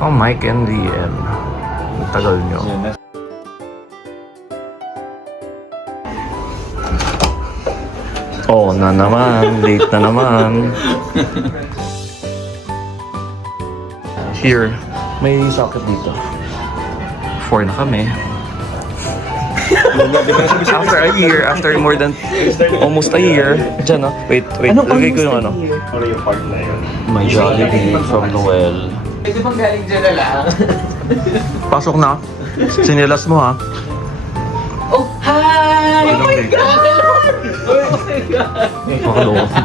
Oh, Mike and Liam. Ang tagal nyo. Oh, na naman. Late na naman. Here, may socket dito. 4 na kami. After a year, after more than almost a year. Diyan, no? Wait. Lagay ko yung ano. Ano yung part na yun? My Jollibee from Noel. Pwede bang galing dyan na lang? Pasok na. Sinilas mo, ha? Oh, hi! Oh my God! Makaloka.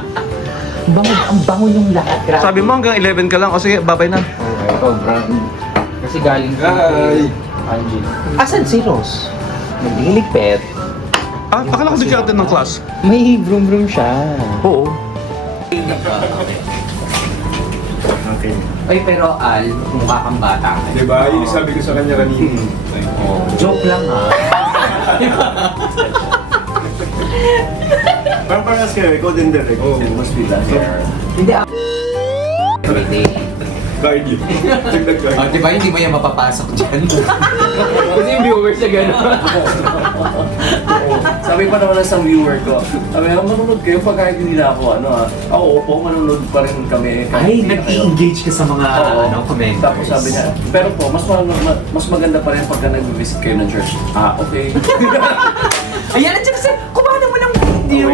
Ang bango yung lahat. Grabe. Sabi mo hanggang 11 ka lang. O sige, babay na. Sobrang. Kasi galing Angie. Asan si Rose? Nagliligpit. Ah, akala ko di ka attend ng class. May vroom siya. Oo. Okay. Ay, pero Al, mukha kang bata ka. Diba? Yun yung sabi ko sa kanya kanina. Joke lang ha. Parang parang kayo, ikaw din direct. It must be that. Hindi ako. Everyday. Guard you. Dagdag guard. Oh, diba hindi mo yan mapapasok dyan? Kasi yung viewers siya gano'n. Sabi pa naman ng isang viewer ko, sabi ko, manunod kayo pag kahit hindi na ako, ako, opo, manunod pa rin kami. Ay, nag-i-engage ka sa mga commenters. Tapos sabi niya, pero po, mas maganda pa rin pagka nag-visit kayo ng church. Ah, okay. Ayan, at saka kumain mo ng video.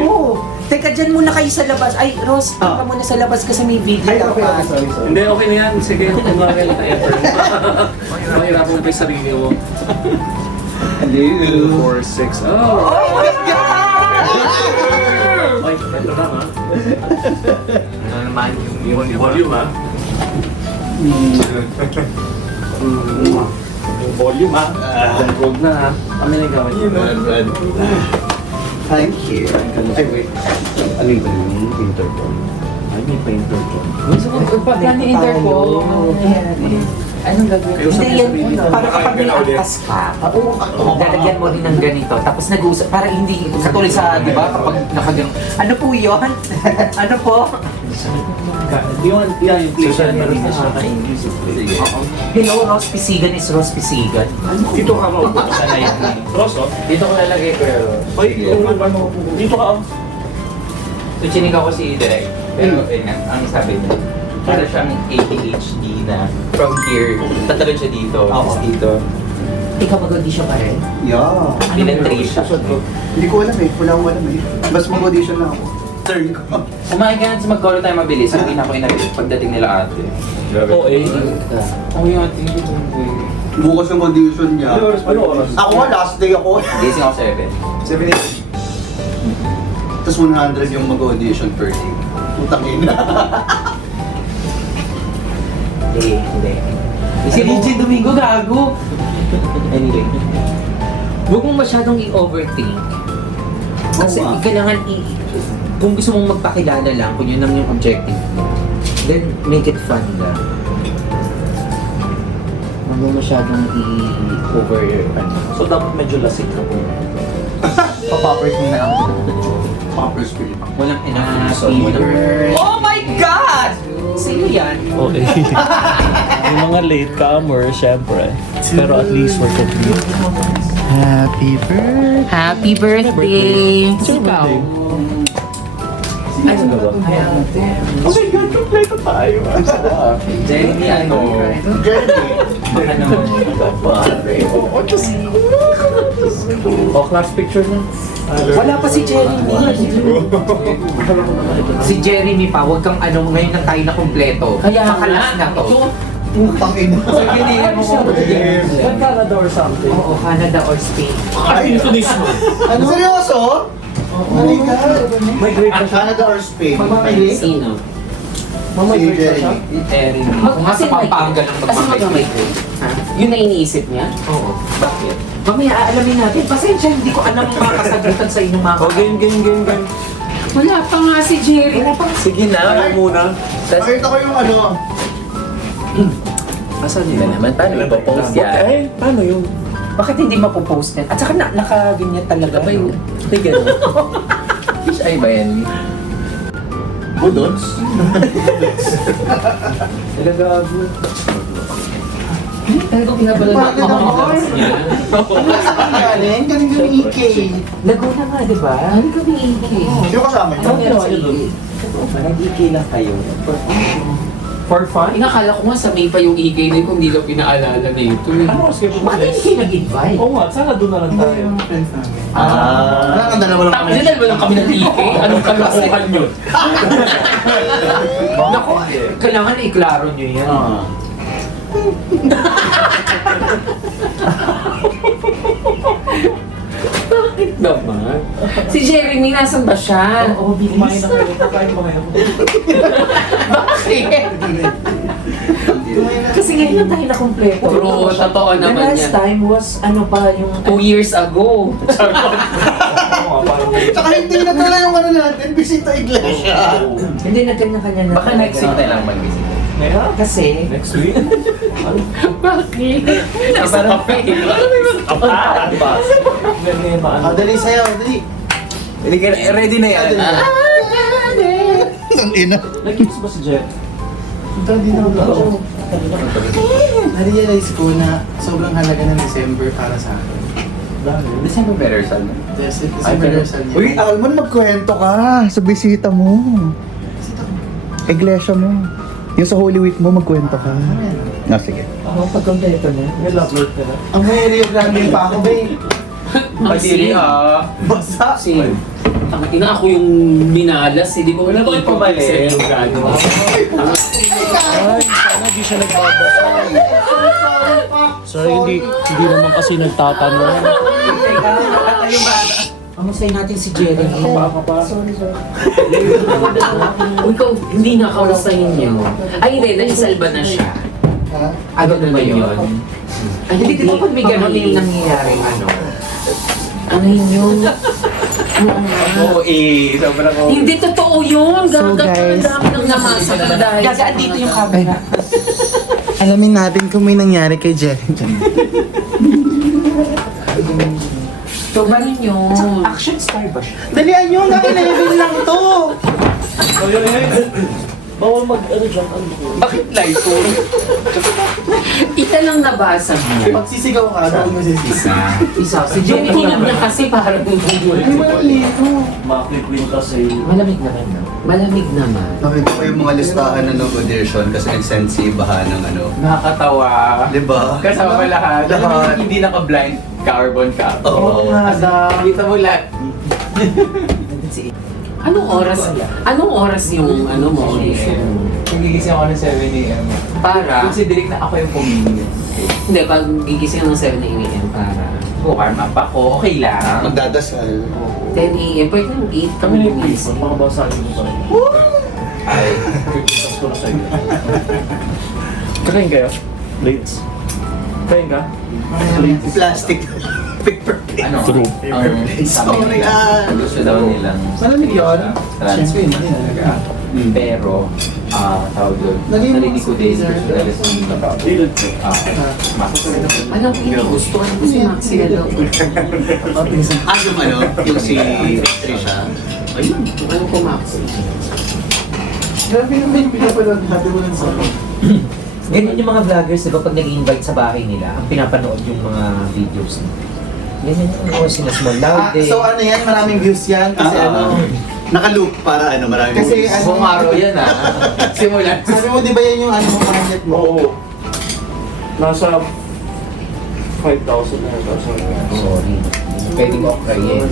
Teka, dyan muna kayo sa labas. Ay, Ross, ka muna sa labas kasi may video dapat. Hindi, okay na yan. Sige, kung nga kayo na effort. Mahirapan mo pa yung sarili mo. Hello. 4, 6. Oh! Oh my God! Ay, ito lang ha. Ano naman yung Volume ha. Yung volume ha. Controlled na ha. Kami na gamit. Thank you. Ay, wait. Ano yung printer ko? Ay, may printer ko. Pagka ni intercom, anong gagawin? Hindi yan, para kapag may atas ka, lalagyan mo rin ng ganito. Tapos nag-uusap, para hindi, katulad sa, di ba, kapag nakagang, ano po yun? Ano po? Yung Social media siya Hello, Ross Pisigan is Ross Pisigan. dito ka mo. Sanay. Ross, oh. Dito ko lalagay ko yun. Ay, yung ano, dito ka, oh. So, chinig ako si Direk. Pero, ang sabi niya, para siyang ADHD na from here, tatalon siya dito, tapos dito. Ikaw mag-audition pa rin? Yeah. Dinentry siya. Hindi ko alam eh. Wala akong alam eh. Bas mag-audition lang ako. Turn ko. Kumain ka na, mag-call tayo mabilis. Hindi na ako inabit pagdating nila ate. Oo, eh. Ang yung ate, hindi ko Bukas ng audition niya. Ano oras? Ako nga, last day ako. gising ako 7. 7 Tapos 100 yung mag-audition per day. Putang ina. Hindi. Si Regine Domingo, gago. Anyway. Huwag mong masyadong i-overthink. Kasi Oo nga. kailangan kung gusto mong magpakilala lang, kung yun lang yung objective mo, then make it fun lang. Huwag mo masyadong i-over, So, dapat medyo lasik ka po. Papoppers mo na ako. Popper spirit. walang Happy birthday. Oh my God! Sino yan? Okay. Yung mga latecomer, syempre. Pero at least we're complete. Happy birthday! Happy birthday! Ikaw. Ano ba? Oh my God, kompleto tayo. Jeremy, ano? Jeremy. Baka naman. Oh, class picture na. Wala pa si Jeremy. Si Jeremy pa, wag kang ano, ngayon lang tayo na kumpleto. Kaya Makalas na to. Putang ina. Canada or something. Oo, Canada or Spain. Ay, ano? Seryoso? Oh my God. May grade pa siya. Canada or Spain? Sino? Si Jeremy. Jeremy. Kung nga sa Pampanga lang mag-migrate. Yun na iniisip niya? Oo. Bakit? Mamaya aalamin natin. Pasensya, hindi ko alam ang mga kasagutan sa inyong mga Game. Wala pa nga si Jerry. Wala pa. Sige na, ako muna. Pakita ko yung ano. Asan Iba naman, paano ipopost yan? Eh, paano yun? Bakit hindi mapopost yan? At saka nakaganyan talaga. Abay, tigil. Fish eye ba yan? Budots? Nagagago. Talagang pinapanood Bakit ako ako? vlogs niya. Galing yung EK. Laguna nga, di ba? Ano kami EK? Yung kasama niyo? Ano meron sa EK? Nag-EK lang kayo. For fun? Inakala ko nga sa May pa yung EK na yun kung hindi lang pinaalala na ito. Ano kasi po Bakit hindi kayo nag-invite? Oo nga, sana doon na lang tayo. Yung friends namin. Ah. Ang dalawa lang Tapos dalawa lang kami ng EK? Anong kalokohan yun? Naku, kailangan iklaro nyo yan. Ah. Bakit naman? Si Jeremy, nasan ba siya? Oo, kumain na kayo. Kakain ba kayo? Bakit? Kasi ngayon lang tayo na kompleto. Bro, totoo naman yan. The last time was, ano pa, yung 2 years ago. Oo nga, parang Tsaka hindi na pala yung ano natin, bisita iglesia. hindi na kanya-kanya na. Baka next week na lang mag-visit. Meron? Kasi, Next week? Bakit? Nasa kape. Apa? Bas. Ganyan Ah, dali sa'yo, dali. Ready na yan. Ang ina. Nag-gives ba si Jet? Hindi na ako. Na-realize ko na sobrang halaga ng December para sa akin. December better sal. December rehearsal niya. Uy, Almon, magkwento ka sa bisita mo. Iglesia mo. Yung sa Holy Week mo, magkwento ka. Ah, sige. ako pagkompleto na. May love note ka na. Ang may Rio Grande pa ako, babe. Pagdiri Basa. Kasi, ang ina ako yung minalas, hindi ko Wala ba kayo pabalik? sa iyo gano'n. Ay, sana di siya nagbabasa. Sorry, hindi naman kasi nagtatanong. Kamustahin natin si Jeremy. Uy, ikaw, hindi na kamustahin niyo. Ay, hindi, naisalba na siya. Ano na ba yun? Ay, hindi, di ba pag may Ano ganun yung nangyayari, ano? ano yun? Oo, sobrang Hindi totoo yun. So, Gagat guys- ang dami ng namasa ka dahil. Gagaan dito yung camera. Alamin natin kung may nangyari kay Jerry. So, ba ninyo? Action star ba siya? Dalian nyo, naka-11 lang to. Bawal ano dyan, Bakit live po? Ita lang nabasa mo. Pagsisigaw ka, doon mo sisisa. Isa, si Jenny tunog niya kasi parang Ay, mali ito. Makikwin kasi. Malamig naman, no? malamig naman. Nakita ko yung mga listahan na ng audition kasi nag-send si Baha ng ano. Nakakatawa. Diba? Kasama lahat. Lahat. Hindi naka-blind carbon ka. Oo. Kita mo lahat. Anong oras yung ano mo audition? Nagigising ako ng 7 a.m. Para, Considering na ako yung pumili. hindi, pag gigising ng 7 a.m. para Warm up ako, okay lang. Magdadasal. 10 a.m. Pwede nang 8 Kami na yung gumising. mga basahin mo sa inyo. Ay, Tapos ko na sa inyo. Kakain kayo? Plates? Kakain ka? Plastic paper plate. ano? True. Sorry, Gusto daw nilang Malamig yun? transfer na talaga. Pero, tawag doon. Naging Narinig ko din freezer. gusto nila sa Dilid ko. Max. Anong gusto? Ano ko si Maxi na daw? Yung ano, yung si Trisha. Ayun. Ano ko Maxi? Grabe naman yung pinapanood natin mo lang sa Ganyan yung mga vloggers, di ba, pag nag-invite sa bahay nila, ang pinapanood yung mga videos nila. Ganyan yung mga sila small loud So ano yan, maraming views yan kasi ano. Naka-loop para ano, marami. Kasi ano, Buong araw yan Simulan. sabi mo di ba yan yung ano mo budget mo? Oo. Nasa 5,000 na ito. Sorry. Pwedengokrayin.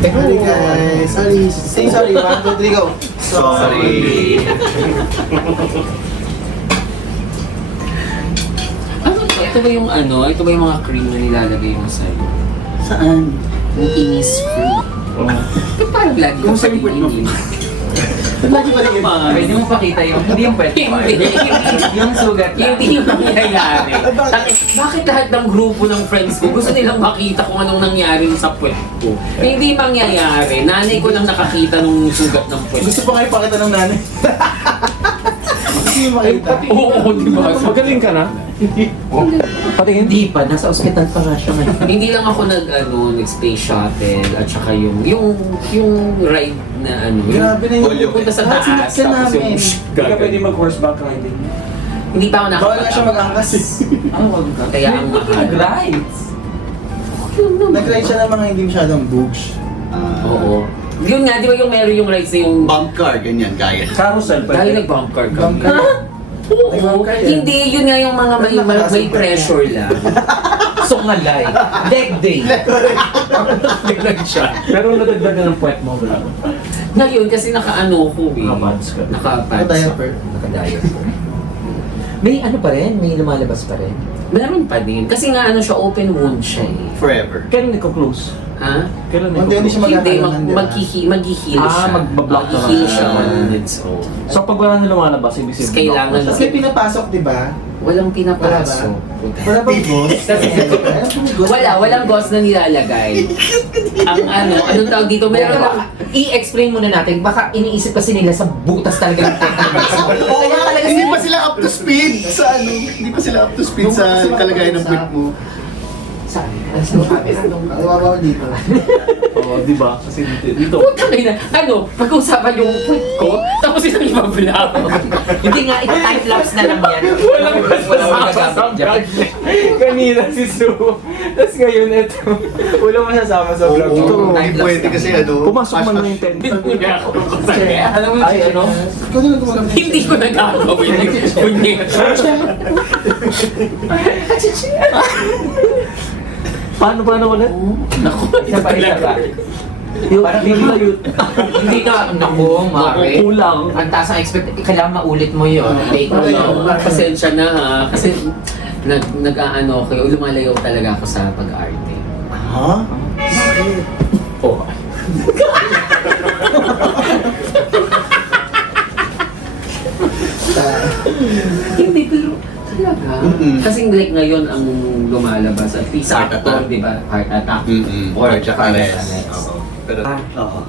Sorry guys, sorry. Say sorry, 1, 2, 3, go. Sorry. Ito ba yung ano? Ito ba yung mga cream na nilalagay mo sa'yo? Saan? Yung Innisfree. Ito parang lagi ko sa inis. Lagi ba rin yun? Pwede mo pakita yung, hindi yung pwede mo. Yung sugat lang. Hindi yung nangyayari. Bakit lahat ng grupo ng friends ko gusto nilang makita kung anong nangyari sa puwet ko? Hindi mangyayari. Nanay ko lang nakakita nung sugat ng puwet. Gusto pa kayo pakita ng nanay? Gusto yung makita? Oo, di ba? Magaling ka na? Patingin? Hindi pa, nasa ospital pa nga siya ngayon. Hindi lang ako nag-space shuttle at saka yung ride na ano. Grabe na yung pupunta sa Lahat taas. sinakyan Tapos yung namin. Hindi ka pwede mag-horseback riding. Hindi pa ako Bawal na siya mag-angkas eh. Kaya ang mahal. Rights. Nag-ride siya ng mga hindi masyadong boobs. Oo. Yun nga, di ba yung meron yung rides na yung... Bump car, ganyan, kaya. Carousel pa. Dahil nag-bump car ka. Bump car. Oo. Nag-bump car yan. Hindi, yun nga yung mga may pressure lang. Sungalay. Leg day. Tignan siya. Pero nadagdagan ng puwet mo, bro. Ngayon, kasi naka-ano ko eh. Naka-pads ka. Naka-pads. Naka-diaper. Naka-diaper. May ano pa rin? May lumalabas pa rin. Meron pa din. Kasi nga ano siya, open wound siya eh. Forever. Kailan niko-close? Ha? Kailan Hindi siya Hindi, magkakaroon ng mag-heal siya. magbablock na lang Mag-heal siya siya. on its own. So pag wala na lumalabas, ibig Tapos sabihin kailangan block na Tapos siya. may pinapasok, di ba? Walang pinapasok. Wala bang ghost? Walang ghost na nilalagay. Ang anong tawag dito? Meron Pero i-explain muna natin, baka iniisip kasi nila sa butas talaga yung techniques mo. Oo Kaya nga, talaga hindi sila- pa sila up to speed sa ano, hindi pa sila up to speed sa kalagayan ng puwet mo. Saan? Bawal dito. Oo, di ba? Kasi dito. Puta kayo na, pag-usapan yung point ko, tapos isang iba-vlog. Hindi nga, time-lapse na lang yan. Walang magagamit dyan. Kanina si Sue. Tapos ngayon ito. Walang masasama sa vlog. Oo, hindi pwede kasi ano. Pumasok man na yung 10. Hindi ako kasaya. Ay, ano? Ikaw na lang gumagamit. Hindi ko nagagawin yung kunyet. Paano ulit? Naku, Isa pa. Parang bigla yun. Hindi ka, naku, Mare. Kulang. Ang taas ang kailangan maulit mo yun. Late mo yun. pasensya na ha. Kasi nag-aano ako, lumalayo talaga ako sa pag-arte. Ha? Oh. Hindi, pero talaga. Kasi like ngayon ang lumalabas at least Heart actor, attack. di ba? Heart attack. Or tsaka cardiac arrest. arrest. Oo. Pero, oo.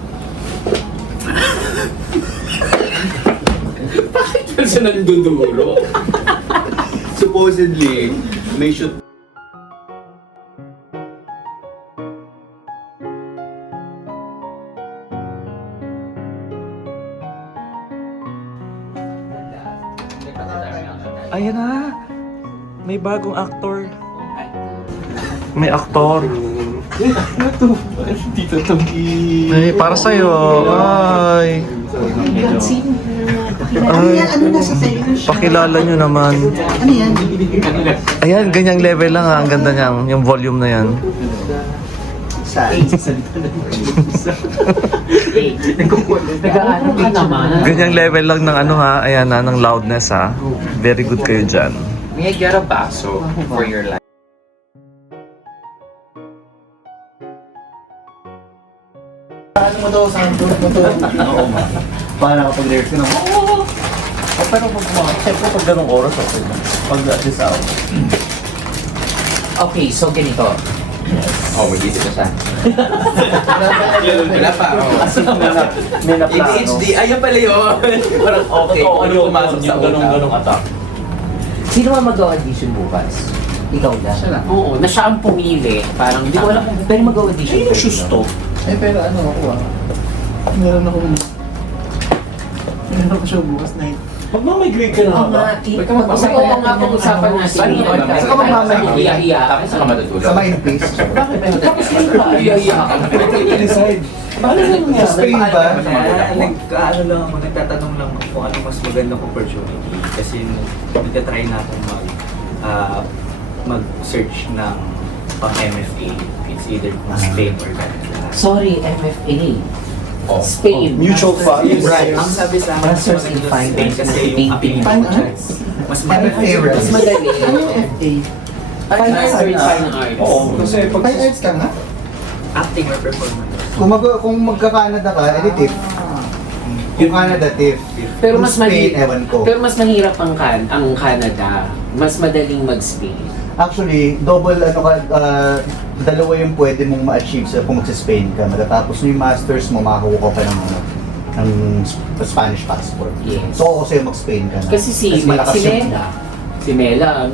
Bakit pa siya nanduduro? Supposedly, may shoot. Ayan na. May bagong actor. May aktor. Dito to. Ay, para sa'yo. Ay. Ay. Ano nasa sa'yo? Pakilala nyo naman. Ano yan? Ayan, ganyang level lang ha. Ang ganda niyang, yung volume na yan. Nag-aano ka naman? Ganyang level lang ng ano ha. Ayan na, ng loudness ha. Very good kayo dyan. May I get a baso for your life? Ano mo daw, Santo? Oo nga. Para kapag lyrics ka naman, oo. Pero pag siyempre pag ganong oras, okay lang. Pag at this hour. Okay, so ganito. Oh, mag-isip na siya. Wala pa, May na plano. ADHD, ayun pala yun. Parang okay, Oo, ano pumasok sa utak. ganong attack. Sino ang mag-audition bukas? Ikaw lang. Oo, na siya ang pumili. Parang Hindi ko alam kung pero mag-audition Ay, kayo, shoes no? to. Eh, pero ano ako Meron ako siya bukas night. Magmamigrate ka na Oo ba? nga, Oo nga, pag-usapan natin. Saan ka ba? Saan ka magmamahal? Iya-iya. Tapos saan ka matutulog? Sa mind place. Tapos yun ka, iya-iya ka. Decide. Paano nangyari? Spain ba? Ano lang ako, nagtatanong lang ako kung ano mas magandang opportunity. Kasi nagtatry na akong mag-search ng pang-MFA. It's either Spain or Canada. Sorry, MFA. Oh. Spain. Mutual funds. Right. Ang sabi sa akin, Masters in Spain Finance kasi and yung Painting. appeal ko dyan. Mas MFA, right? Mas madali. Ano yung FA? Fine arts. Fine arts. Oo, kasi pag... Fine arts ka nga? acting or performance. Kung magka-Canada ka, editive. Yung Canada, TIFF. Pero Yung mas Spain, mahirap. ewan ko. Pero mas mahirap ang Canada. Mas madaling mag-Spain. Actually, double dalawa yung pwede mong ma-achieve kung magsa-Spain ka. Matatapos mo yung masters mo, makakuha ka ng Spanish passport. Yes. So ako sa'yo mag-Spain ka na. Kasi si Mas malakas yung- Mela. Si Mela,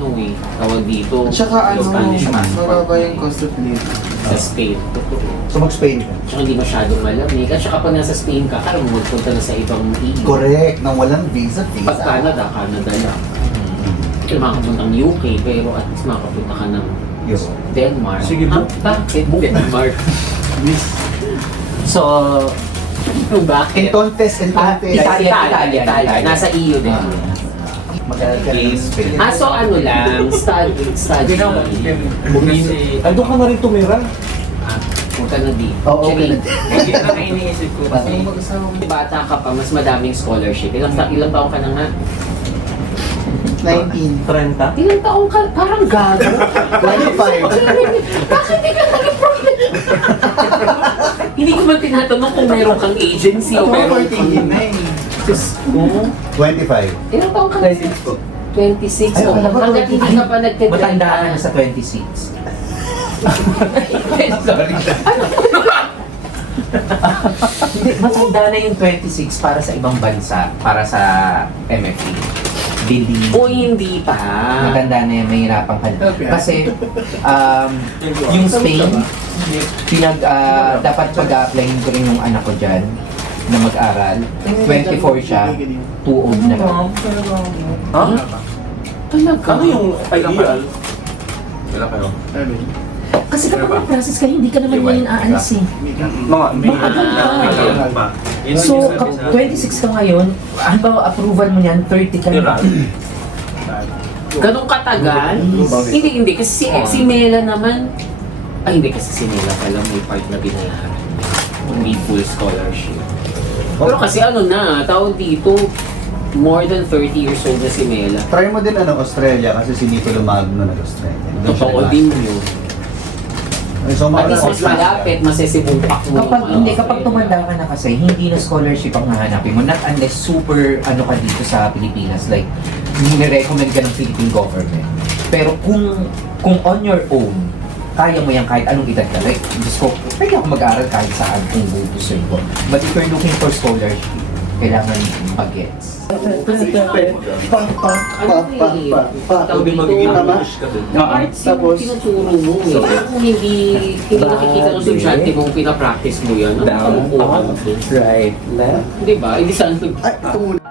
tawag dito. At saka yung Spanish passport. cost of living. Sa Spain. Totoo. So mag-Spain ka. Tsaka hindi masyadong malamig. At saka pag nasa Spain ka, alam mo, magpunta na sa ibang EU. Correct, nang walang visa. Pag Canada, Canada lang. ka makapuntang UK, pero at least makapunta ka ng Yes. Denmark. Sige Ah, po. bakit? Denmark. So, bakit? Entonces. Italia. Nasa EU din. So ano lang, study. Ay, doon ka na rin tumira. Punta na dito. Oo, Actually, Hindi na kayo iniisip ko kasi bata ka pa, mas madaming scholarship. Ilang taon ka na nga? 19. 30? Ilang taon ka? Parang gago. 25. Bakit di ka naging problem? Hindi ko man tinatanong kung meron kang agency o meron kang... Diyos ko. 25. Ilang taon ka? 26. Ay, wala ko, Hanggat hindi ka pa nagtitrend. Matanda ka na sa 26. Sorry. Hindi, matanda na yung 26 para sa ibang bansa, para sa MFP. Believe. O hindi pa. Maganda na yan, mahirapan ka na. Kasi, yung Spain, dapat pag-a-applyin ko rin yung anak ko dyan na mag-aral. 24 siya, too old na lang. Ha? Talaga? Ano yung ideal? Kasi kapag na-process ka, hindi ka naman ngayon aalis eh. Mga So, 26 ka ngayon, ano ba approval mo niyan? 30 ka na. Ganong katagal? Hindi. Kasi si Mela naman, hindi kasi si Mela pala may part na binayaran. May full scholarship. Pero kasi tawag dito, more than 30 years old na si Mela. Try mo din Australia kasi si Nicolo Magno nag-Australia. Doon siya Totoo nag-master. din yun. So, At least mas malapit, masisibumpak mo. Kapag tumanda ka na kasi, hindi na scholarship ang hahanapin mo. Not unless super ka dito sa Pilipinas. Like, nire-recommend ka ng Philippine government. Pero kung on your own, kaya mo yan kahit anong edad ka. Like, just ko, pwede ako mag-aaral kahit saan kung gusto ko. But if you're looking for scholarship, kailangan mag-gets. Ikaw din magiging push ka dun. Arts yung tinuturo mo eh. Kung hindi nakikita ng estudyante mong pinapractice mo yan, ano ka mo? Right, left. Di ba? Hindi saan Ay, ito muna.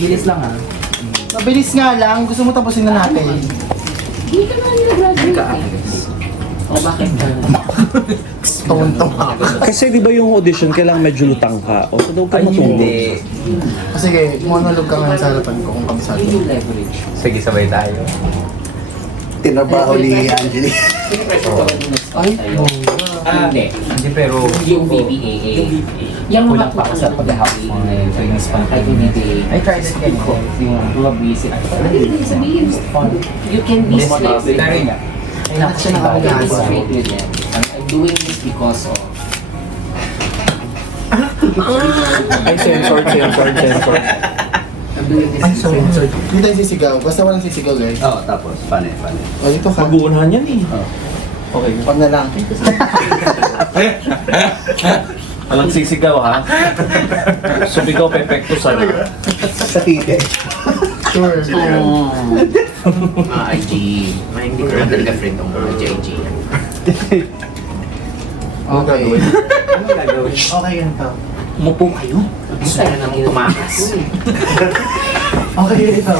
Mabilis lang ha. Mabilis nga lang, gusto mo tapusin na natin. Hindi ka na nila-graduate. O bakit ka? Stone to. Kasi di ba yung audition, kailangan medyo lutang ka. O so daw ka matulog. Sige, monolog ka nga sa harapan ko kung kabisado. Yun yung leverage. Sige, sabay tayo. Tinrabaho ni Angeli. Ay, hindi. Hindi, pero... Yung BBAA. Yung mga pa sa pag-house mo na yung training span. Ay, BBAA. I tried it again. Yung mga visit. Hindi, sabihin, you can be straight. Kailangan siya You can be nakapagagawa. straight with them. I'm doing this because of... Ay, censored. I'm doing this Ay, sorry. Hindi tayo sisigaw. Basta walang sisigaw, guys. Oo, tapos, paano? O, dito ka. Mag-uunahan yan eh. Okay. Wag na lang. Walang sisigaw ha. Sumigaw, pepekto sa'yo. Sa tite. Sure. IG. Hindi ko lang talaga friend ng mga IG. Okay. Ano gagawin? Okay, ganito. Umupo kayo. Gusto na namin tumakas. Okay, ito.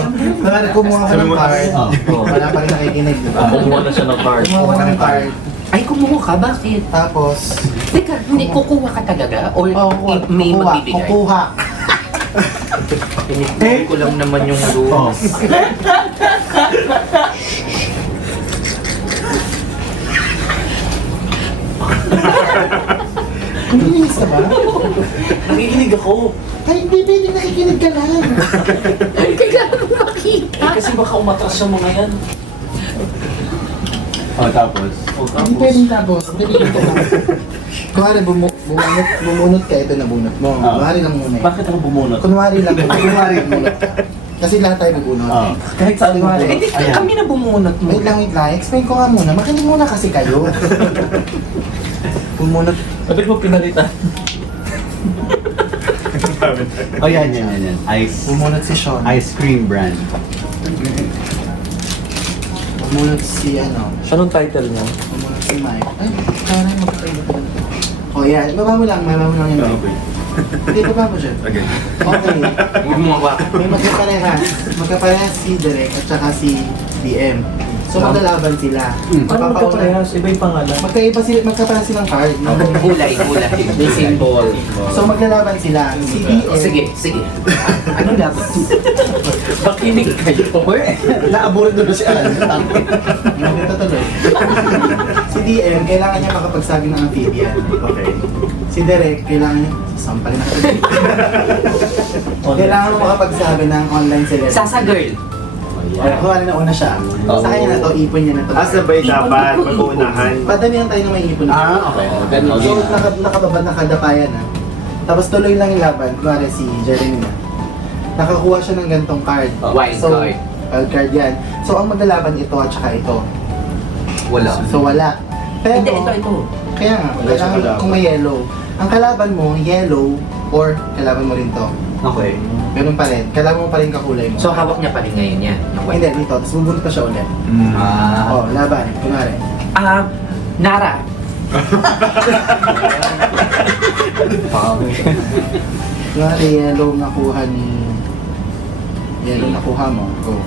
Kaya kumuha ko ng card. Wala pa rin nakikinig, di ba? Kumuha na siya ng card. Kumuha ko ng card. Ay, kumuha ka? Bakit? Tapos, Teka, hindi, kukuha ka talaga? Or may magbibigay? kukuha. Pinipili ko lang naman yung rules. Nanginis ka ba? Nakikinig ako. Ay, hindi pwedeng nakikinig ka lang. Ay, kailangan mo makita. Kasi baka umatras yung mga yan. Tapos? Hindi pwedeng tapos. Nakikinig ka lang. Kunwari, bumunot ka, ito nabunot mo. Kunwari lang muna eh. Bakit ako bumunot? Kunwari lang, kunwari bumunot ka. Kasi lahat tayo nagbunot. Oo. Kahit sa ating mga Hindi, kami na bumunot mo. Wait lang. Explain ko nga muna. Makinig muna kasi kayo. Bumunot. Bakit mo pinalitan? Oh, yan. Bumunot si Sean. Ice cream brand. Bumunot si ano. Anong title niya? Bumunot si Mike. Ay, parang magkakaiba pa. Oh, yan. Baba mo lang yung mic. Hindi, baba mo dyan. Okay. Okay. Huwag mo mawak. May magkaparehas si Derek at saka si DM. So maglalaban sila. Ano magkaparehas? Iba yung pangalan. Magkaparehas silang card. Kulay. May symbol. So maglalaban sila. Si DM. Sige. Ano dapat? Pakinig kayo. Naaburo doon si Alan. Hindi tutuloy. Si DM, kailangan niya makapagsabi ng amphibian. Okay. Si Derek, kailangan niya sampalin na kailangan mo makapagsabi ng online celebrity. Sasa girl. Kuha na una siya. Oh. Sa kanya na to, ipon niya na to. Sabay dapat, mag-uunahan. Padamihan tayo na may ipon. Okay. Ganun. So, nakababad, nakadapayan na. Tapos tuloy lang yung laban. Kunwari si Jeremy na. Nakakuha siya ng gantong card. Wild card. Wild card yan. So, ang maglalaban ito at saka ito. Wala. So, wala. Pero, Hindi, ito. kaya nga, kailangan kung may yellow. Ang kalaban mo, yellow, or kalaban mo rin to. Okay. Ganun pa rin. Kailangan mo pa rin kakulay mo. So hawak niya pa rin ngayon yan. Hindi, dito. Tapos bubunot pa siya ulit. Oh, laban. Kunwari. Nara. Kunwari, yellow nakuha ni... Yellow nakuha mo. Go.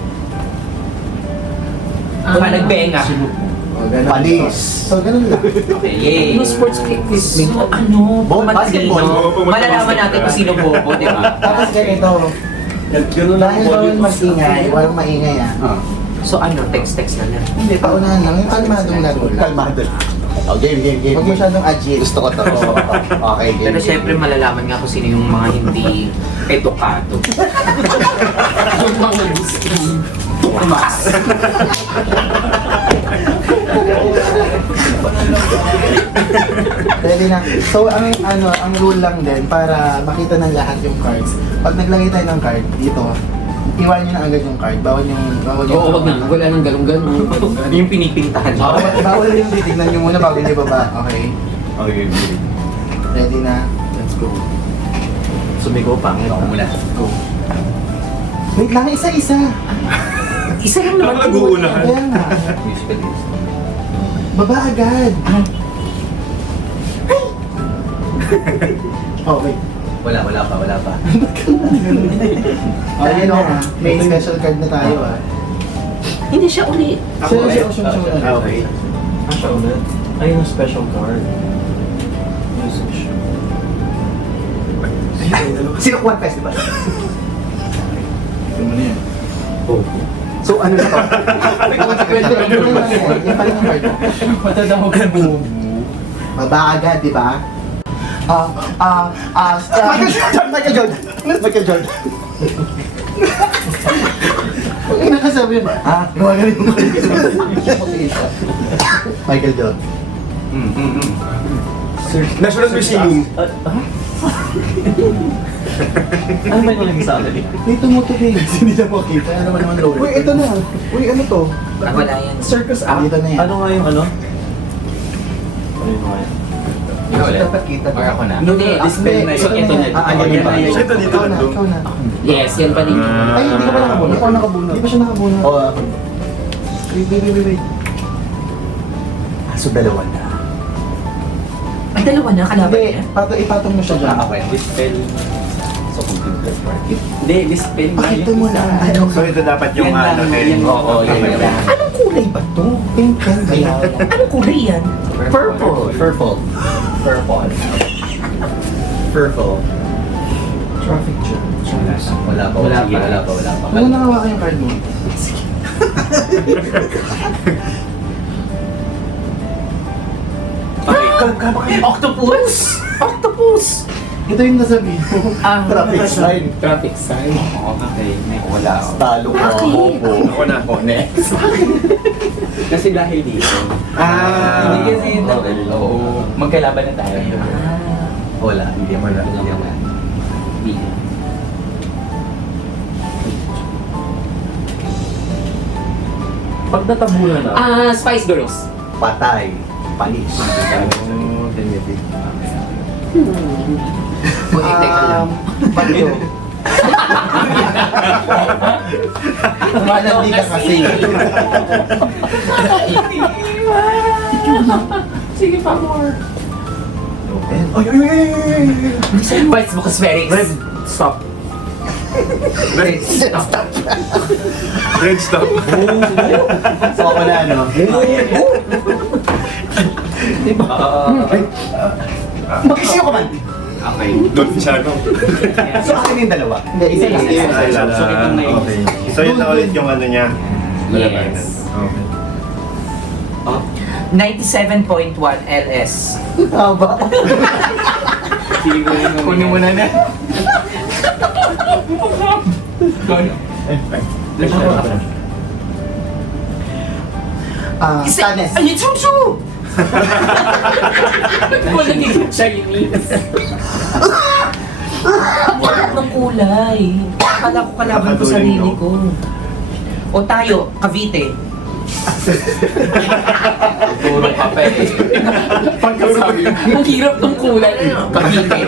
Panagbenga. Oh, ganun. Panis. So, ganun lang. Okay, yay. Yung sports quiz. So, ano? Basketball. Malalaman natin kung sino bobo, di ba? Tapos ganito. Ganun lang Dahil bawal masingay, walang maingay So ano, text na lang. Hindi, paunahan lang. Yung kalmadong laro lang. Kalmado. Oh, game. Huwag masyadong agit. Gusto ko to. Okay, game. Pero syempre malalaman nga kung sino yung mga hindi edukado. Yung mga gusto tumas. Ready na. So, ang rule lang din, para makita ng lahat yung cards. Pag naglagay tayo ng card, dito, iwan nyo na agad yung card. Bawal yung... Oo, wag na. Wala nang ganun-ganun. Yung pinipintahan. Bawal yung titignan nyo muna bago nyo baba. Okay? Okay. Ready na? Let's go. Sumigaw pangit. Mula. Go. Wait lang, isa-isa. Isa lang naman. Ako nag-uunahan. Kaya nga. Baba agad. Oh, wait. Wala pa. Ayun na. May special card na tayo Hindi siya ulit. Siya. Okay. Siya ulit. Ayun yung special card. Usage. Sinukuan Festival. Ito mo na yan. So ano na to? Yan pa rin ang card mo. Matadamugan mo. Baba agad, di ba? Michael Jordan. Huwag yung nakasabi yun. Gumagaling mo kayo. Michael Jordan. National Museum. Ano ba yung lagi sa akin? May tumutubig. Hindi na makita. Ano naman lower. Uy, ito na. Uy, ano to? Wala yan. Circus Dito na yan. Ano nga yung ano? Ano yung nga yan? Ikaw ulit. Dapat kita. Or ako na. Hindi. Display na So, ito na. Yan na yun. Ito dito Ikaw na, nandun. ikaw na. Yes, yan pa din. Ay, hindi ka pa nakabunod. Ako nakabunod. Hindi pa siya nakabunod. Wait. So dalawa na. Ay, dalawa na kalaban Hindi, niya. ipatong mo siya dyan. Okay. Dispel. So, computer part. Hindi, dispel na Pakita mo na. So ito dapat yung ano eh. Oo, yan. Anong kulay ba to? Pink yan. Anong kulay yan? Purple. Purple. Traffic jam. Wala pa. Ano nakawa yung card mo? Octopus! Ito yung nasabi mo. Traffic sign. Traffic sign. Okay, may wala. Talo ko. Bakit? Ako na. Next. Kasi dahil dito. Hindi kasi ito. Oo. Magkalaban na tayo. Wala. Hindi mo na. Hindi. Pag natabunan na. Spice Girls. Patay. Panis. Oh, kinetic. Uy, teka lang. Bagyo. Malandi ka kasi. Sige pa more. Spice mo cosmetics. Stop. Red stop. So ako na ano. Mag-isip ko man. Okay. Doon siya, no? So akin yung dalawa. Hindi, isa lang. So, itong na okay. So, yun na ulit yung ano niya. Yes. Okay. 97.1 LS. Haba. Kunin mo na na. Stanes. Ay, chuchu! Wala din Chinese. Bakit ng kulay? Akala ko kalaban ko sarili ko. O tayo, Cavite. Puro papel. Pagkasabi, ang hirap ng kulay. Cavite.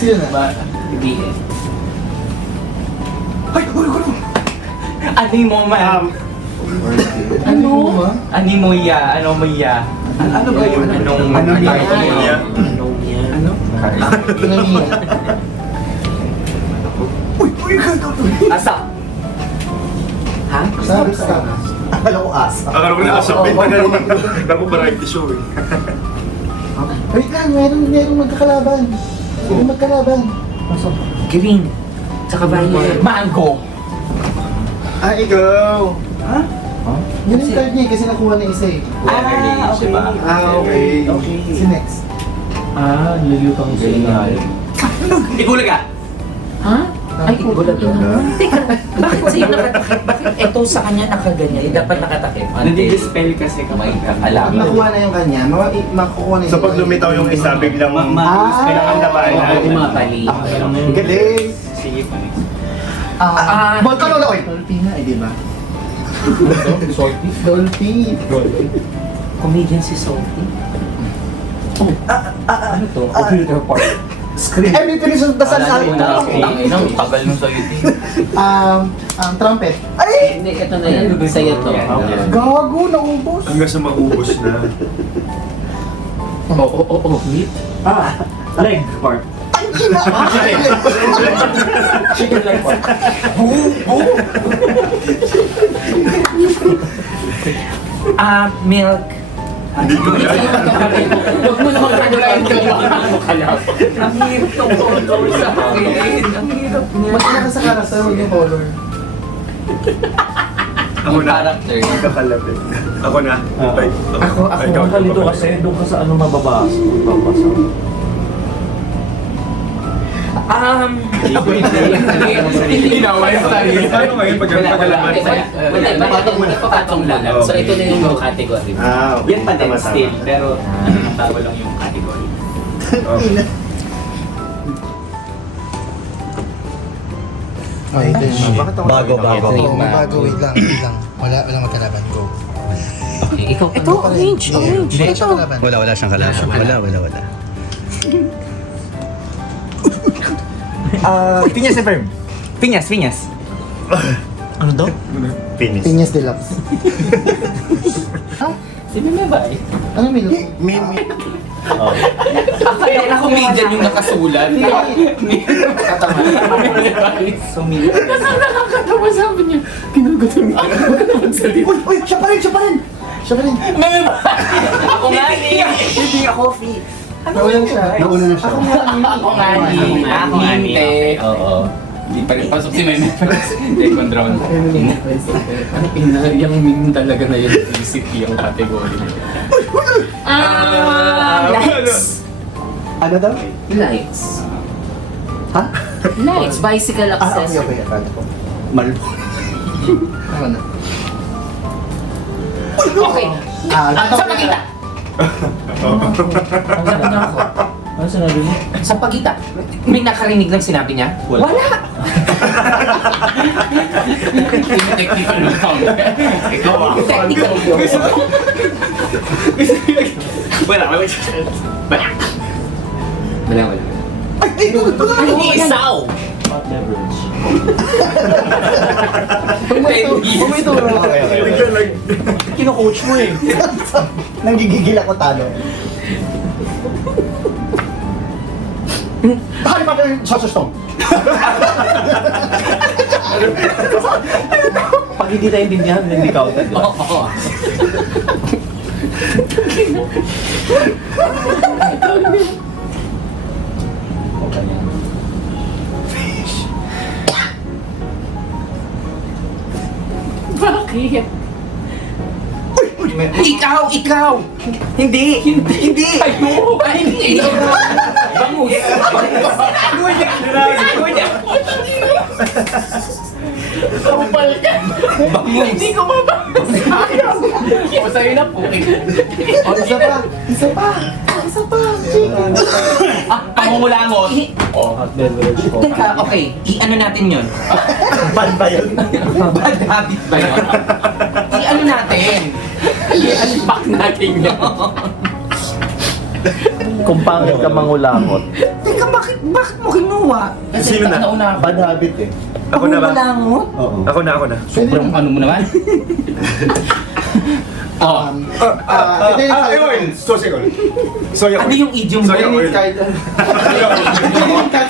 Sino na? Hindi eh. Animo man. Ano? Animoya. Ano mo ya? Ano ba yun? Anong Ano niya? Ano niya? Ano? Asa? Ha? Sabi sa Akala ko asa. Akala ko na kasapin na naman. Naku, variety show eh. Wait lang, merong magkakalaban. Sino magkalaban? Green. Tsaka violet. Mango. Ikaw! Yun yung card niya kasi nakuha na isa eh. Okay. Diba? Okay. Si next. Nililutang sa inay. Igulag ka! Ha? Ay, igulat yun. Teka, bakit sa'yo nakatakip? Bakit ito sa kanya nakaganyan? Dapat nakatakip. Nadi-dispel kasi kapag alam. Nakuha na yung kanya, makukuha na So, pag lumitaw yung isa, biglang kailangan labanan. Umapali. Galing. Sige pa. Volcano Oil. Dolphy nga eh, di ba? Salty. Dolphy. Comedian si Salty. Ano to? Computer part. Screen. MVP rin dasal sa akin. Ang tagal nung sa'yo din. Trumpet. Ay! Hindi, ito na yan. Sa'yo to. Gago, naubos. Hanggang sa maubos na. Oo. Meat? Leg part. Chicken leg part. Milk. Hindi ko yan. Huwag mo naman kagulayan ka lang. Ang hirap ng color sa akin. Ang hirap niya. Magkana ka sa character, huwag yung color. Ako na. Character. Kakalapit. Ako na. Ay, Ako. ikaw. Kalito kasi, doon ka sa ano mababasa. Ginawa yung sarili. Ano ngayon pag pagkalaman? Patong lang. So ito na yung mga category. Okay. Yan pa din Tama, tama. still, pero natawa lang yung category. Okay. Okay, ito yung Bago. bago, wait lang. Wala magkalaban, go. Okay, ikaw Ito, orange. Wala siyang kalaban. Wala siyang kalaban. Wala. Piñas and firm. Piñas. Ano daw? Finish. Piñas Deluxe. Si Mime ba eh? Ano milk? Mimi. Akala na comedian yung nakasulat. Kasi nakakatawa sabi niya. Kinugutom niya. Uy! Siya pa rin! Siya pa rin. Ako nga ni. Hindi ako, free. Nauna na siya. Ako nga ni. Ako nga ni. Oo. Hindi pa rin pasok si Meme. Second round. Yung meme talaga na yung isip yung category. Lights. Ano daw? Lights. Ha? Lights. Bicycle access. Okay. Akala ko. Malbo. Ako na. Okay. Saan makita? Ang ganda na ako. Ano sinabi mo? Sa pagita. May nakarinig ng sinabi niya? Wala. Technical ng sound. Ikaw ah. Technical yun. Wala. Wala. Ano isaw? Hot beverage. Pumituro. Kino-coach mo eh. Nanggigigil ako talo. Bakit pa kayo sasustong? Pag hindi tayo intindihan, hindi ka out. Oo. Bakit? Ikaw! Hindi! Ayo! Ay, hindi! Bangus! Kapal ka! Hindi ko mabangus! O sa'yo na po. Isa pa. Pangungulangot. Hot beverage ko. Teka, okay. I-ano natin yun? Bad ba yun? Bad habit ba yun? I-ano natin? I-unpack natin yun. Kung pangit ka mangulangot. Teka, bakit mo kinuha? Sino na? Bad habit eh. Ako na ba? Pangungulangot? Oo. Ako na. Sobrang ano mo naman? Oil. Soya Ano oil. yung idiom mo? Soya oil.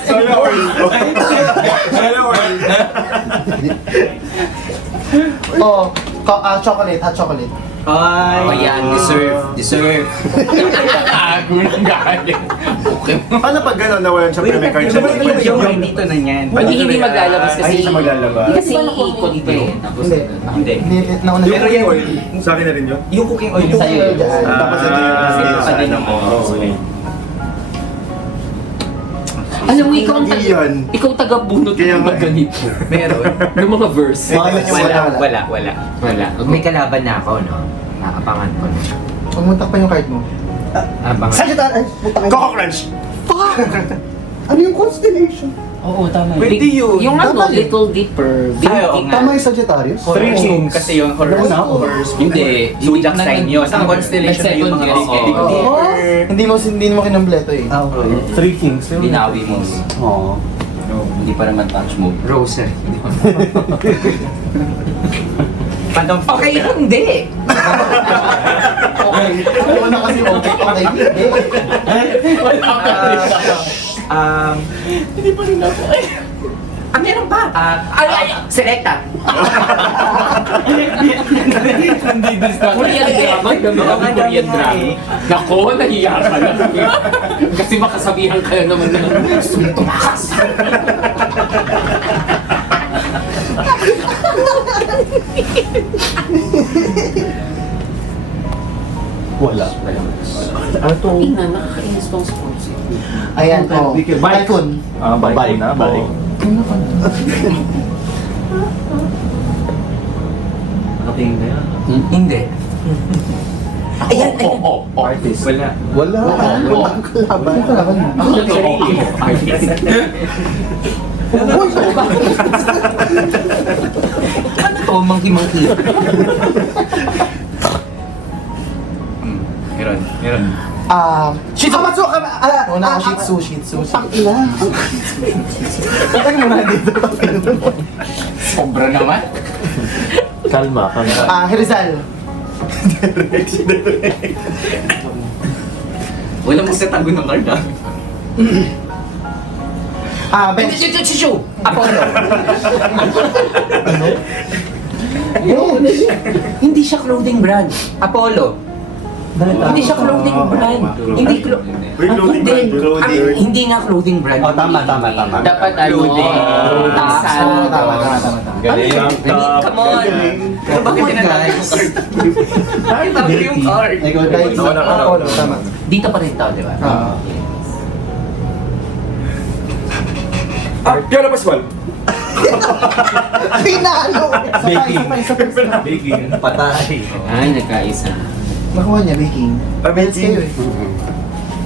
Soya oil. Soya oil. Oh, chocolate, hot chocolate. Oh, yan. Deserve. Nakago ng gaya. Okay. Paano pag gano'n nawalan siya pero may card siya? Dito na yan. Hindi maglalabas kasi. Hindi siya maglalabas. Kasi iikot pa eh. Tapos Hindi. Nauna Yung cooking oil, sa akin na rin yun. Yung cooking oil Yung sa'yo. cooking oil dyan. Tapos ito yung pa din ako. alam mo, ikaw ang Hindi yan. ikaw taga-bunot Kaya ng nga mga ganito. Meron. Ng mga verse. Wala. May kalaban na ako, no? Nakapangan ko na. Pumuntak pa yung card mo. Abangan. Sagittarius! Puta ka. Coco Crunch! Ano yung constellation? Oo, tama. Big- Pwede yun. Yung ano, Tama yun. Little Dipper. Big Ay, oo Dipper. nga. Tama yung Sagittarius? Three Kings. Kasi yung horoscope. Hindi. Zodiac sign yun. Ang constellation na yung mga Nag-second Big guess. Dipper. Hindi mo kinompleto eh. Ah, okay. Three Kings. yun. Binawi mo. Oo. Hindi pa naman touch mo. Rosary. Phantom. Okay, hindi. Okay. Una kasi okay. Hindi. Hindi pa rin ako. Ah, meron pa. Selecta. Korean drama. Korean drama. Nako, nahiya ka na. Kasi makasabihan ka na naman na tumakas. Wala. Ano to? Ina, nakakainis tong sports. Ayan, oh. Typhoon. Ah, bike na. Bike. Nakatingin na yan. Hindi. Ayan. Artist. Wala. Wala. Wala ang kalaban. Ano kalaban mo? Ako nag-okay. Ano to? Monkey. Meron. Shih Tzu! Una ako Shih Tzu. Ina. Patay mo na dito. Sobra naman. Kalma. Rizal. Wala mong setago ng card Bench. Shoo! Apollo. Hindi siya clothing brand. Apollo. Hindi siya clothing brand. Hindi Clothing brand. Hindi nga clothing brand. Oh, tama. Dapat ano, tasan. Tama. Galing. Come on. Pero bakit tinatawag yung card? Bakit tawag yung card? Apollo, tama. Dito pa rin to, di ba? Piano Pascual. Pinalo! Baking. Baking. Patay. Ay, nagkaisa. Nakuha niya, baking. Bench kayo eh.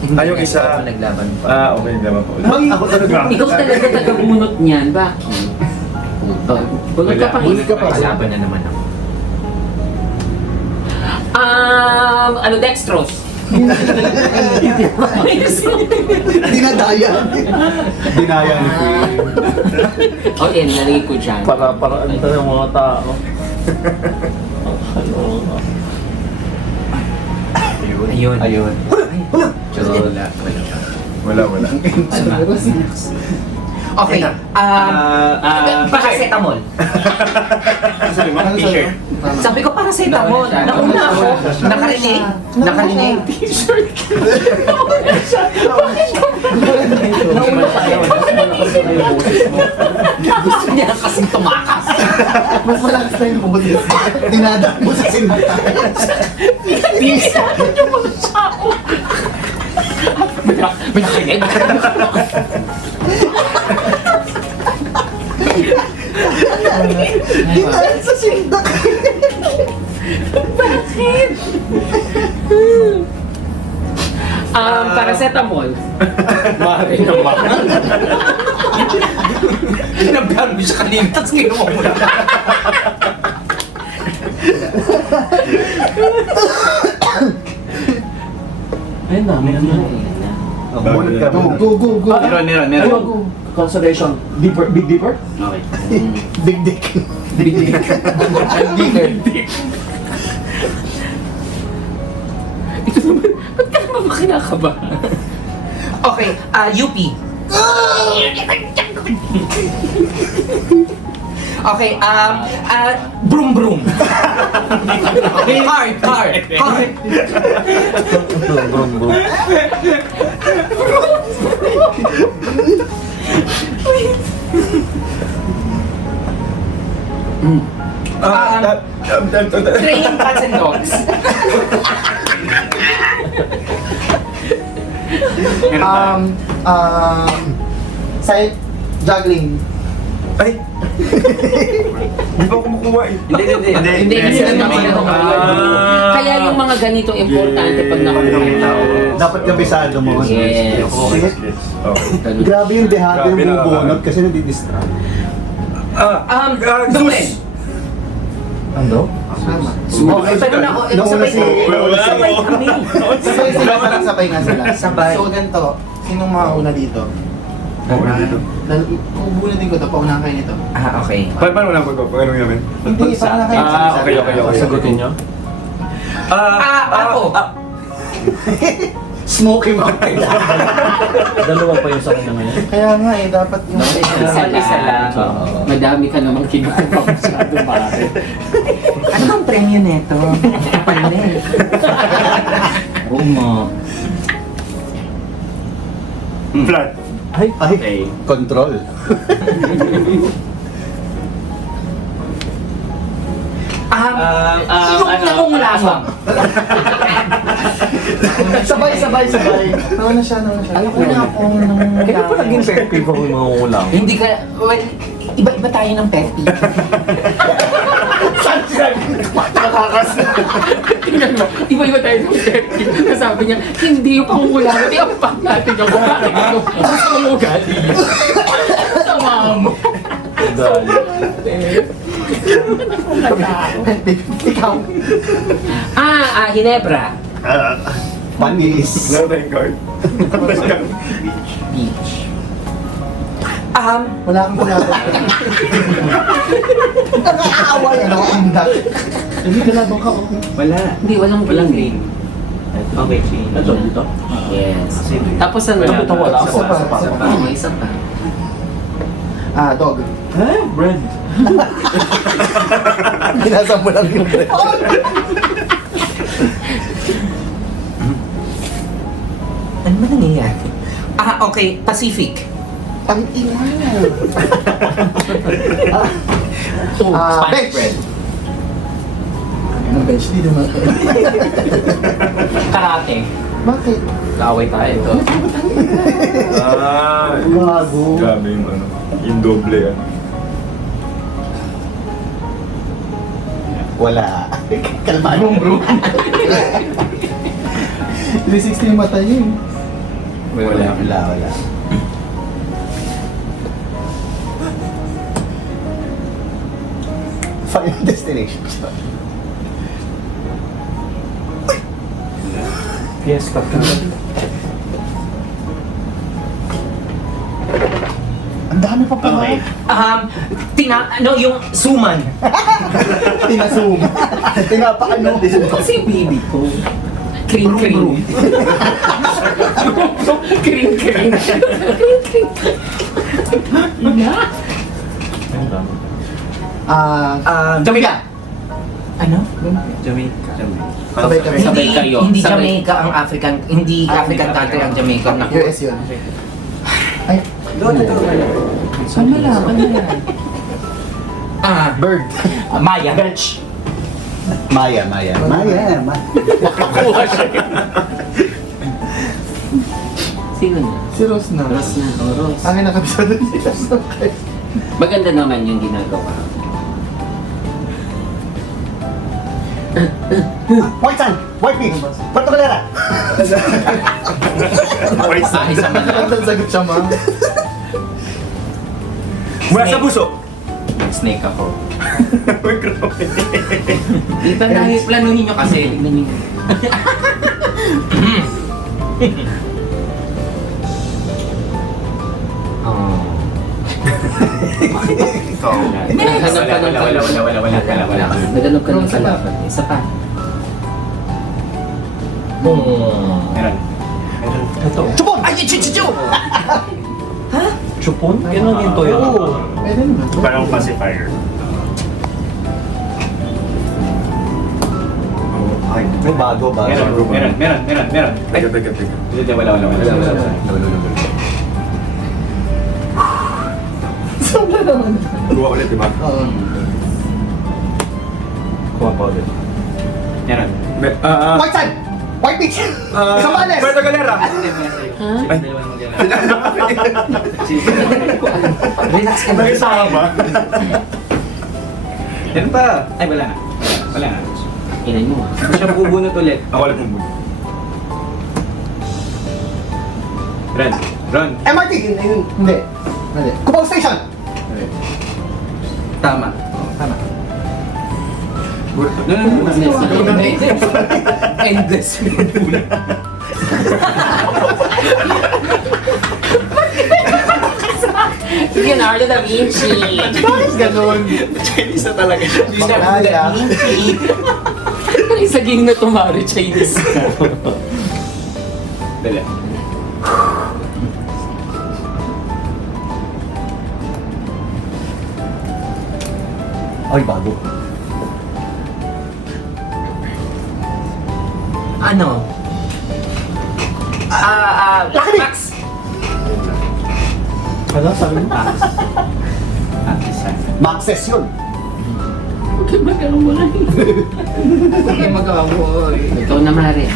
yung isa. Naglaban pa. Okay, naman po. Ako talaga. Ikaw talaga tagabunot niyan, bakit? Bunot ka pang Bunot ka pa. Kalaban na naman ako. Ano, dextrose? Dinadaya. Dinaya ni Queen. Okay, nalagay ko dyan. Para-paraan ito ng mga tao. Ayun. Ayun. Wala. Wala. Okay. Paracetamol. T-shirt. Sabi ko paracetamol. Nauna ako. Nakarinig. T-shirt. Nauna tayo. Gusto niya kasing tumakas. Mas malakas na yung boses. Dinadaan mo sa sinata. Pinsan yung mga tao. May nakinig. Dinadaan sa sinta. Bakit? Paracetamol. Mari naman. Kinabyan mo siya kanina, tapos kinuha mo na. Ayun na, may ano. Bunot ka. Go. Meron. Ayun, consolation. Deeper, big deeper? Okay. Big dick. Ito naman, ba't ka naman kinakaba? Okay, UP. Okay, broom broom. Car. Training cats and dogs. Side juggling. Ay! Di ba kumukuha eh? Hindi kasi naman Kaya yung mga ganito importante pag nakakita. Dapat kabisado mo. Yes. Okay. Grabe yung dehado Grabe yung na, bubunot kasi nadidistract. Zeus. Ano? Sama. Okay, pero na- nauna si... Sabay kami. Sabay sila, parang sabay nga sila. Sabay. So ganito, sinong mauna dito? Uubunan din ko ito, paunahan kayo nito. Okay. Paano na pag-ano namin? Hindi, paunahan kayo. Okay. Sagutin nyo? Ako. Smoky Mountain. Dalawa pa yung sa kanya ngayon. Kaya nga dapat yung... Isa lang. Madami ka namang kinukuha masyado bakit. Ano bang premyo neto? Panel. Flat. Ay, control. Yung nangungulamang. Sabay. Nauna siya. Alam ko na ako nung... Kaya pa naging effective ako yung mga ulam. Hindi ka... Well, iba tayo ng pet peeve. Tingnan mo, iba-iba tayo ng effective. Sabi niya, hindi yung pangungulangan. Iampak natin yung kumain mo. Gusto mo ugali. Sama mo. Ugali. Ikaw. Hinebra. Panis. Meron tayong card. Beach. Wala kang kulata. Nakakaawa yan ako ang dak. Hindi ka labang ka, okay. Wala. Hindi, walang green. Okay, change. Ito, dito. Yes. Tapos ano? Ito, wala. Isa pa. May isa pa. Dog. Eh, bread. Binasa mo lang yung bread. Ano ba nangyayari? Okay. Pacific. Ang ina. Spanish Bench. bread. Ang bench, di naman. Karate. Bakit? Kaaway tayo ito. Gago. Grabe yung ano. Yung doble yan. Wala. Kalmado bro. 360 yung mata niya. Wala. Final destination. Yes, Captain. Ang dami pa pala. Yung suman. Tinasum. Tinapaano. Kasi yung baby ko. Kring kring. Kring kring. Kring kring. Jamaica. Ano? Jamaica. Sabay kami. Sabay kayo. Hindi Sabay. Jamaica ang African, hindi African country ang Jamaica. Naku. US yun. Ay, Bird. Maya. Maya. Sino na? si Rose na. Ross na. O, Ross. Ang nakabisado si Rose na kayo. Maganda naman yung ginagawa. White Sun! White Beach! Puerto Galera! Isang Ang sagot siya, ma'am. Mula sa puso. snake ako. Dito na, planuhin nyo kasi. Tignan nyo. Naghanap ka ng Wala. Naghanap ka ng kalaban. Isa pa. Meron. Chupon! Ay, chuchu! Chupon? Yan ang ginto yun. Pwede naman. Parang pacifier. Ay, may bago. Meron. Teka. Hindi, wala. Sobra naman. Kuha ulit, di ba? Oo. Kuha pa ulit. Meron. White Sun! White Beach! Zambales! Puerto Galera! Relax ka na. Nag-isama ba? Yan pa. Ay, wala na. Inay mo. Siya bubunot ulit. Ako ulit mong bulo. Run. MRT! Hindi. Mali. Cubao Station! Tama. Endless. Leonardo da Vinci. Bakit ganun? Chinese na talaga. Makalala. Isa ging na tumari Chinese. Dali. Ay, bago. Ano? Max! Ano sabi mo? Maxes yun. Okay, magkakawa Okay, mag-aawoy. Ikaw na, Mari.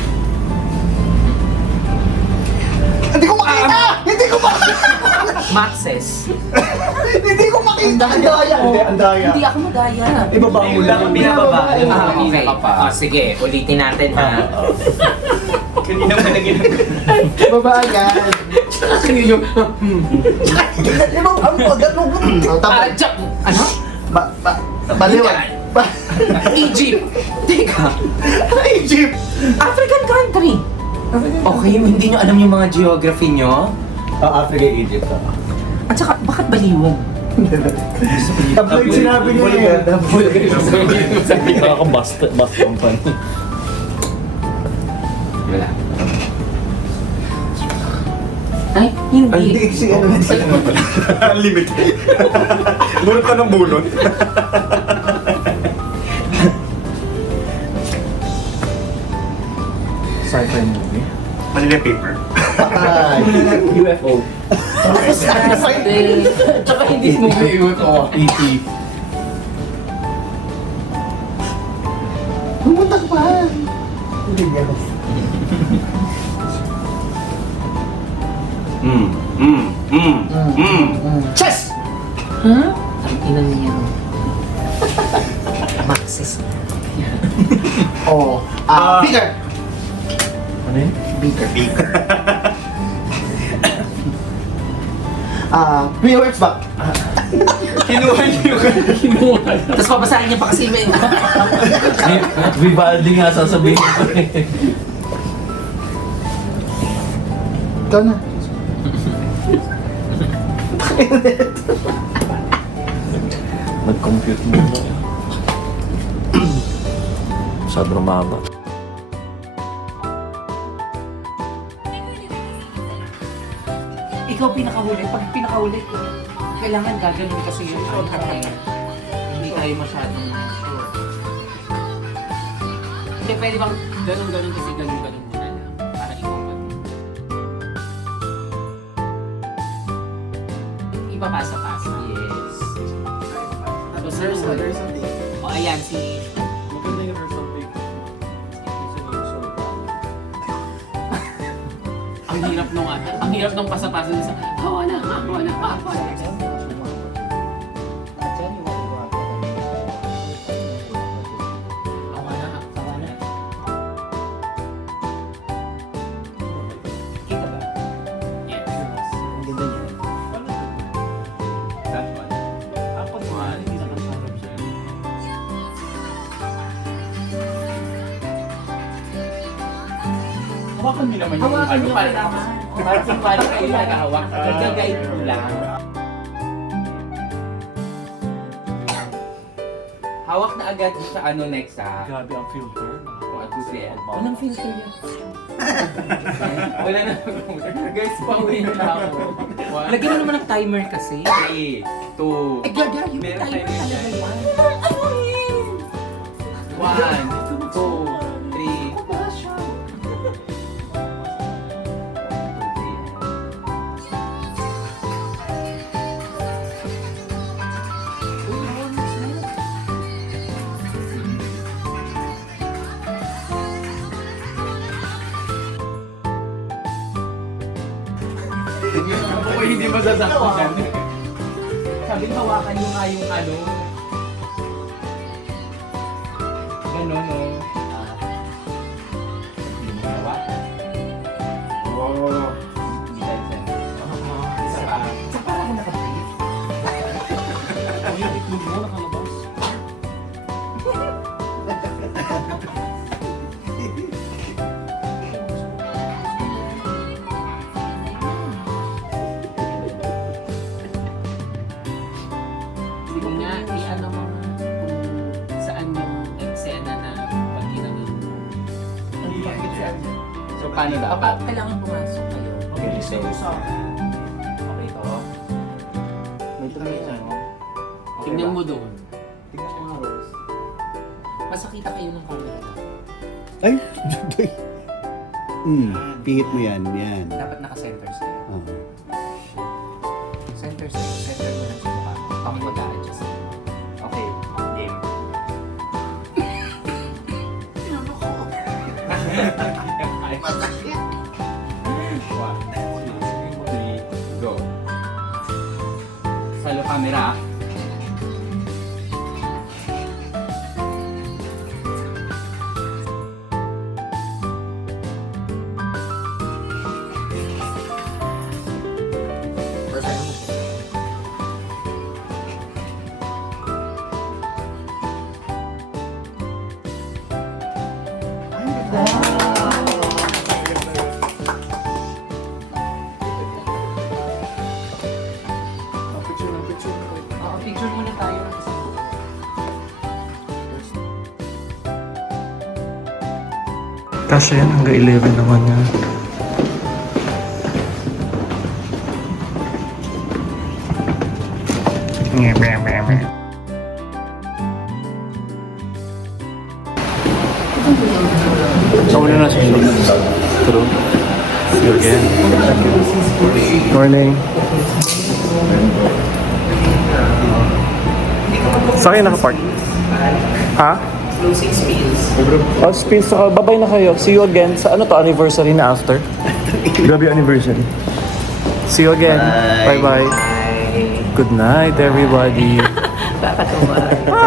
Hindi ko makita! Hindi ko makita! Maxes. Hindi ko makita! Ang daya! Ang daya. Hindi ako madaya. Ibaba mo lang. Binababa. Okay. Sige, ulitin natin ha. Kanina mo na Baba agad. Ibang ang ganun. Tapos, Ano? baliwan. Egypt. Teka. Egypt! African country. Okay, hindi nyo alam yung mga geography nyo? Africa, Egypt. At saka, bakit baliwan? Tabloid sinabi niyo eh. Nakaka-bust company. Wala. Ay, hindi. Si ano na Unlimited. Bunot ka ng bunot. Sci-fi movie. Manila paper. Patay. UFO. Tsaka hindi movie UFO. E.T. Pumunta ka pa. Hindi niya. Chess! Huh? Ang ina niya. Maxis. Oh. Bigger. Ano yun? Bigger. Viewers back. Kinuha niyo. Tapos pabasahin niya pa kasi may... Vivaldi nga sasabihin ko eh. Ikaw na. Nag-compute mo. Sobrang mahaba. Ikaw pinakahuli. Pag pinakahuli, kailangan gaganon kasi yun. Hindi tayo masyadong sure. Hindi, pwede bang ganon-ganon kasi ganon-ganon muna lang. Para ikaw pa. Ipapasa-pasa. Yes. Tapos there's something. O ayan, si... Ang hirap nung pasa-pasa sa hawa na. Kita ba? Yes. Ang ganda niya. Ako naman, hindi na kasarap siya. Hawakan niyo naman yung Hawakan ano niyo para kailangan. Para sa pala kayo nag-ahawak. Nag-guide mo lang. Hawak na agad sa ano next ha. Grabe ang filter. 1, 2, 3 and Walang filter yan. Wala na. Guys, pauwi na ako. Lagyan mo naman ng timer kasi. 3, 2, Eh, gaga, yung Meron timer timer talaga dyan. yan. 1, 2, 3. Ako hindi masasaktan. Sabi ko, hawakan niyo nga yung ano. Ganon, no? Hindi mo hawakan. Oh. Hindi tayo sa'yo. Isa pa. Sa para ako naka-brief. Yung itlog mo nakalabas. Sige nga, i-ano mo nga kung saan yung eksena na pag ginawin mo. So, paano Kapag dapat? kailangan pumasok kayo. Bilis na yung sa akin. Okay to. May tumingin na. Tingnan mo doon. Tingnan mo nga, Rose. Masakita kayo ng camera. Ay! Pihit mo yan. Dapat naka-center sa'yo. Oh. Center sa'yo. Center mo lang sa mukha. Ako mag-a-adjust. Okay, game. Masakit. 1, 2, 3, go. Salo camera. Oo, picture muna tayo. Kasi yan, hanggang 11 naman yan. Nauna na siya. True. See you again. Morning. Saan kayo nakapark? Ha? Closing spills. Oh, space. Babay na kayo. See you again. Sa ano to? Anniversary na after? Grabe anniversary. See you again. Bye-bye. Good night, everybody. Kakatuwa.